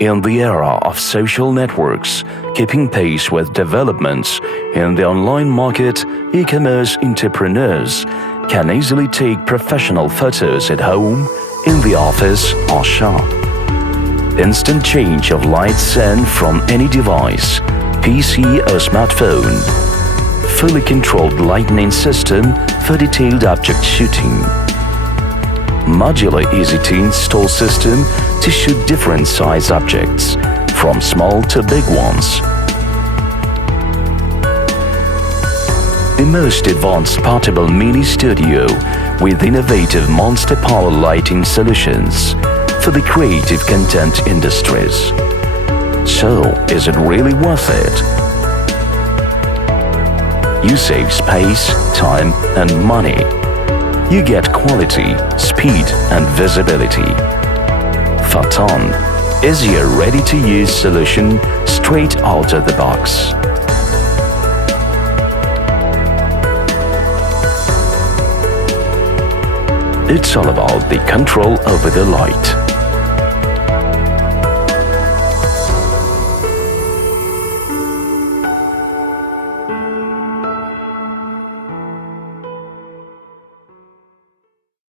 In the era of social networks, keeping pace with developments in the online market, e-commerce entrepreneurs can easily take professional photos at home, in the office or shop. Instant change of light sent from any device, PC or smartphone. Fully controlled lighting system for detailed object shooting. Modular easy-to-install system to shoot different size objects, from small to big ones. The most advanced portable mini studio with innovative monster power lighting solutions for the creative content industries. So, is it really worth it? You save space, time, and money. You get quality, speed, and visibility. Photon is your ready-to-use solution straight out of the box. It's all about the control over the light.